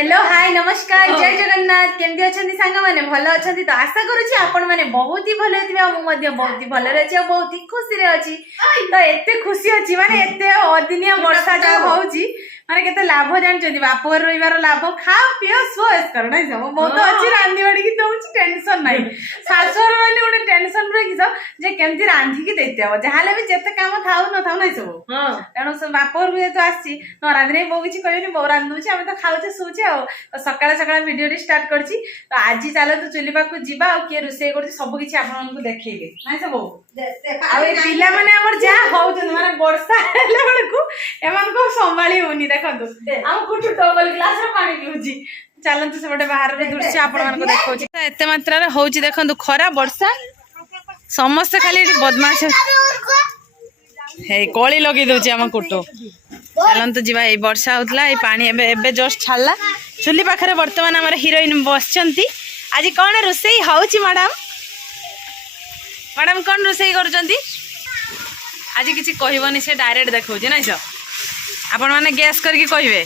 Hello hi नमस्कार जय जगन्नाथ केमती अछंती सांग माने भलो अछंती तो आशा करूची आपण माने बहुत ही भलो हेतिबा मु मध्ये बहुत ही भलो रहछि और बहुत ही खुशी रे अछि तो एते खुशी अछि माने एते अदिनिया वर्षा जा होउची माने केते लाभ जानचोदी बापर रहिबार लाभ खा पियो सोएस कर नै सब बहुत अछि रांधी बाडी की दोउची टेंशन नै सासुर माने ओडे टेंशन रे किस जे केमती रांधी की देते हो जहाले भी जते काम थाउ न थाउ नै सब हां तेनो सब बापर जे तो आसी न रांधरे बो किछि कहबेनी बो रांधुची हम तो खाउचे सुचे तो सकाळ सकाळ वीडियो स्टार्ट करछि तो आज चलो तो चुली पाकु जिबा और के रुसे करछि सब किछि आपन को देखैबे नै सब आ ए पिला माने हमर जा होउछ माने वर्षा हेले बडकू एमान को संभाली होनी देखंतु हम कुटु टोबल ग्लास रे पानी पिउछि चलंतु से बडे बाहर रे दृश्य आपन मान को देखौछि एते मात्रा रे होउछि देखंतु खरा वर्षा समस्त खाली बदमाश हे कोली लगी दउछि हम कुटु चलंतु जीवा ए वर्षा होतला ए पानी एबे जस्ट छाला चुली पाखरे वर्तमान हमर हीरोइन बसचंती आज कोन रोसई होउछि मैडम मैडम कोन रोसई करचंती आज किछि कहबनी से डायरेक्ट देखौछि नै सो आपण माने गैस करके कहबे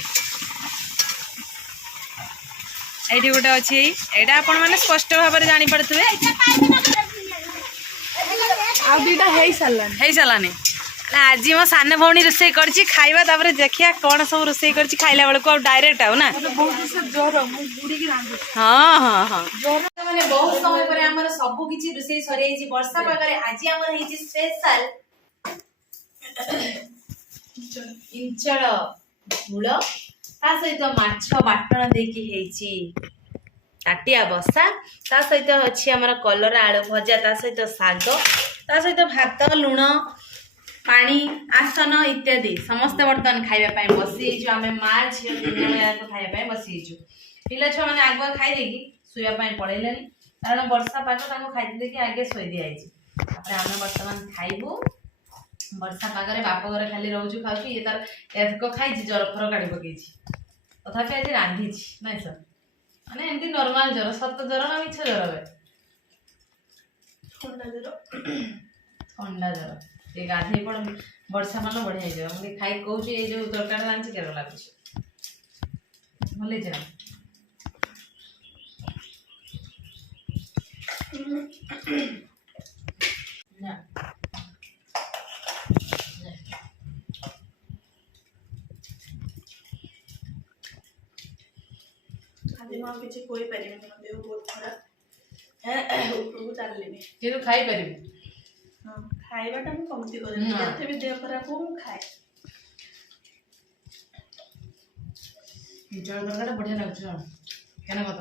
एठी गोटे अछि एटा आपण माने स्पष्ट भाव रे जानि पड़तबे आ दुटा हेई सालानी आज मो सान भौणी रोसई करछि खाइबा तापर देखिया कोन सब रोसई करछि खाइला बेल को डायरेक्ट आउ ना बहुत से जोर मु गुडी की रांधु हां हां हां जोर माने बहुत समय पर हमर सब किछि रोसई सरै छि वर्षा पागरे आज हमर हेछि स्पेशल इंचड़ मूल ता सहित माछ बाटण देकी हेछि टाटिया बसा ता सहित अछि हमर कलर आलू भजा ता सहित साग ता सहित भात लुण पानी आसन इत्यादि समस्त बर्तन खाइबा पई बसी जो हमें मां झियो दिन को खाइबा पई बसी जो पिला छ माने आगो खाइ देकी सुया पई पळेलेनी कारण वर्षा पाग ताको खाइ देकी आगे सोई दिया आइछि après हमें वर्तमान खाइबो वर्षा पागरे बाप घरे खाली रहउछु खाउछु ये तार एतको खाइ छि जर फर गाडी पकेछि तथापि आज रांधी छि नै सर माने एंती नॉर्मल जर सत जर ना मिछ जर बे ठंडा जर ये गाधे पण वर्षा मान बढ़िया जाय हम खाई कहउछि ए जो तरकारी रांछि केरो लागुछि भले जा ना आदि मां किछि कोइ परिबे न देह बहुत खराब ऊपर को चल लेबे केरो खाई परिबे हां खाइबाटा मु कमती करे जते भी देह खराब हो मु खाए इचड़ तरकारी बढ़िया लागछ केना कत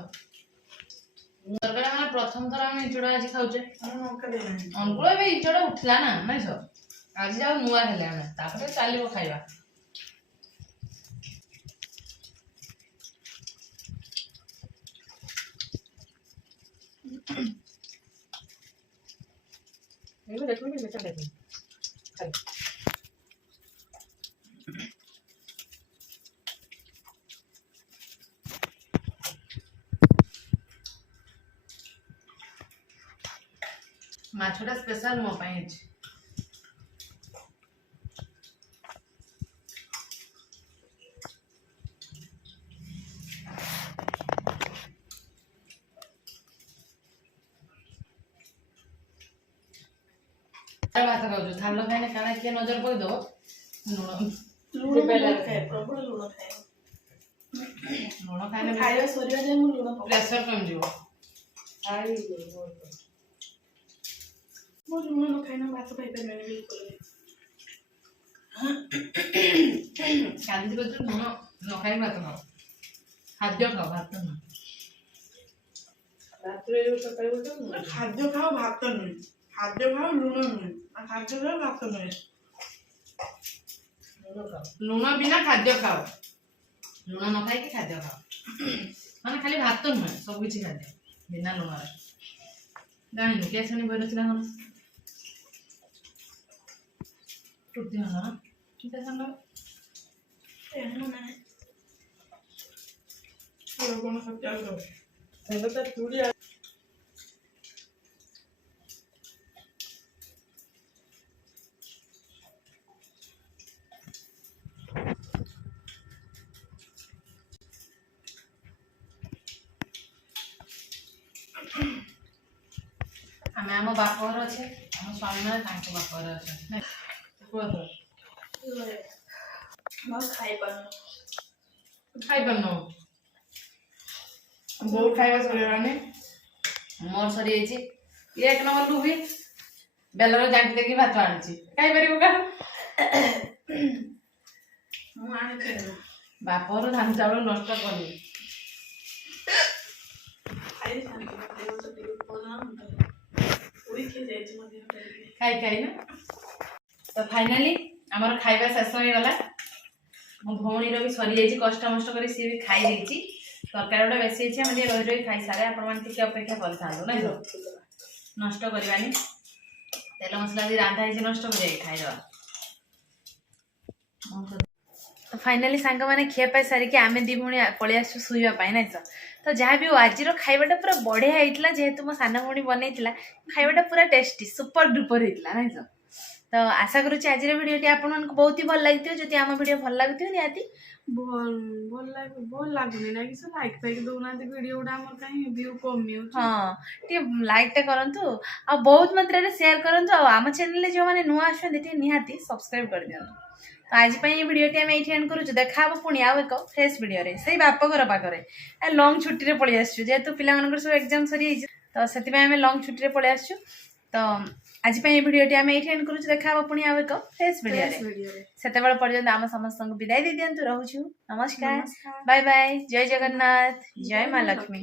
तरकारी माने प्रथम थर हम इचड़ आज खाउचे अंकुल भी इचड़ उठला ना नै सो आज जाऊ नुआ हेले हम तापर चालिबो खाइबा एगो देखो भी बेटा देखो चल माछटा स्पेशल मो पई अछि बात कहू थाल खाने खाना किए नजर पड़ दो लूण खाए प्रबल लूण खाए खाइबा सरिया जे मु लूण प्रेशर कम जीवो आई मो लूण न खाइना भात खाइ पे मैंने बिल्कुल कांदी बदल लूण न खाइ भात खाओ खाद्य खाओ भात न रात्रि जो सकाळ उठ खाद्य खाओ भात न खाद्य खाओ लूण न खाद्य खाओ भात न लूण बिना खाद्य खाओ लूण न खाइ के खाद्य खाओ माने खाली भात न सब किछि खाद्य बिना लूण रे गाणी केसनी बोलथिला हम टुटी हना ठीक है संग एनो ना लोगों ने सब क्या करो पहले तो टूटी ଆମେ ଆମ ବାପଘର ଅଛେ ଆମ ସ୍ୱାମୀମାନେ ତାଙ୍କ ବାପଘର ଅଛନ୍ତି ଖାଇପାରୁନ ବହୁତ ଖାଇବା ସରିଗଲାଣି ମୋର ସରିଯାଇଛି ଇଏ 1 ନମ୍ବର ଲୁଭି ବେଲର ଜାଙ୍କି ଦେଇକି ଭାତ ଆଣିଛି ଖାଇପାରିବୁ କାରଣ ମୁଁ ଆଣିଥିଲି ବାପଘର ଧାନ ଚାଉଳ ନଷ୍ଟ କରିନି ଖାଇ ଖାଇ ନା ତ ଫାଇନାଲି ଆମର ଖାଇବା ଶେଷ ହେଇଗଲା ମୋ ଭଉଣୀର ବି ସରିଯାଇଛି କଷ୍ଟମଷ୍ଟ କରି ସିଏ ବି ଖାଇ ଦେଇଛି ତରକାରୀ ଗୁଡ଼ା ବେଶୀ ହେଇଛି ଆମେ ଟିକେ ରହି ରହି ଖାଇସାରେ ଆପଣମାନେ ଟିକେ ଅପେକ୍ଷା କରିଥାନ୍ତୁ ନାଇଁ ନଷ୍ଟ କରିବାନି ତେଲ ମସଲା ଯଦି ରାନ୍ଧା ହେଇଛି ନଷ୍ଟ କରିବା ଖାଇଦେବା ତ ଫାଇନାଲି ସାଙ୍ଗମାନେ ଖିଆ ପାଇ ସାରିକି ଆମେ ଦି ଭଉଣୀ ପଳେଇ ଆସିଛୁ ଶୋଇବା ପାଇଁ ନାଇଁ ତ ଯାହା ବି ଆଜିର ଖାଇବାଟା ପୁରା ବଢ଼ିଆ ହେଇଥିଲା ଯେହେତୁ ମୋ ସାନ ଭଉଣୀ ବନେଇଥିଲା ଖାଇବାଟା ପୁରା ଟେଷ୍ଟି ସୁପର ଡୁପର ହେଇଥିଲା ନାଇଁ ତ ଆଶା କରୁଛି ଆଜିର ଭିଡ଼ିଓଟି ଆପଣମାନଙ୍କୁ ବହୁତ ହି ଭଲ ଲାଗିଥିବ ଯଦି ଆମ ଭିଡ଼ିଓ ଭଲ ଲାଗୁଥିବ ନିହାତି ଭଲ ଲାଗୁନି ନା କିଛି ଲାଇକ୍ ଫାଇକ୍ ଦଉନାହାନ୍ତି ଭିଡ଼ିଓ ଗୁଡ଼ା ଆମର କାହିଁ ଭିଉ କମି ଯାଉଛି ହଁ ଟିକେ ଲାଇକ୍ଟା କରନ୍ତୁ ଆଉ ବହୁତ ମାତ୍ରାରେ ସେୟାର କରନ୍ତୁ ଆଉ ଆମ ଚ୍ୟାନେଲରେ ଯେଉଁମାନେ ନୂଆ ଆସୁଛନ୍ତି ଟିକେ ନିହାତି ସବସ୍କ୍ରାଇବ୍ କରିଦିଅନ୍ତୁ ତ ଆଜି ପାଇଁ এই ଭିଡ଼ିଓଟି ଆମେ ଏଇଠି ଏଣ୍ଡ କରୁଛୁ ଦେଖା ହେବ ପୁଣି ଆଉ ଏକ ଫ୍ରେଶ୍ ଭିଡ଼ିଓରେ ସେଇ ବାପଘର ପାଖରେ ଲଙ୍ଗ୍ ଛୁଟିରେ ପଳେଇ ଆସିଛୁ ଯେହେତୁ ପିଲାମାନଙ୍କର ସବୁ ଏକ୍ଜାମ୍ ସରିଯାଇଛି ତ ସେଥିପାଇଁ ଆମେ ଲଙ୍ଗ୍ ଛୁଟିରେ ପଳେଇ ଆସିଛୁ ତ ଆଜି ପାଇଁ এই ଭିଡ଼ିଓଟି ଆମେ ଏଇଠି ଏଣ୍ଡ କରୁଛୁ ଦେଖା ହେବ ପୁଣି ଆଉ ଏକ ଫ୍ରେଶ୍ ଭିଡ଼ିଓରେ ସେତେବେଳେ ପର୍ଯ୍ୟନ୍ତ ଆମ ସମସ୍ତଙ୍କୁ ବିଦାୟ ଦେଇ ଦିଅନ୍ତୁ ରହୁଛୁ ନମସ୍କାର ବାଏ ବାଏ ଜୟ ଜଗନ୍ନାଥ ଜୟ ମା ଲକ୍ଷ୍ମୀ।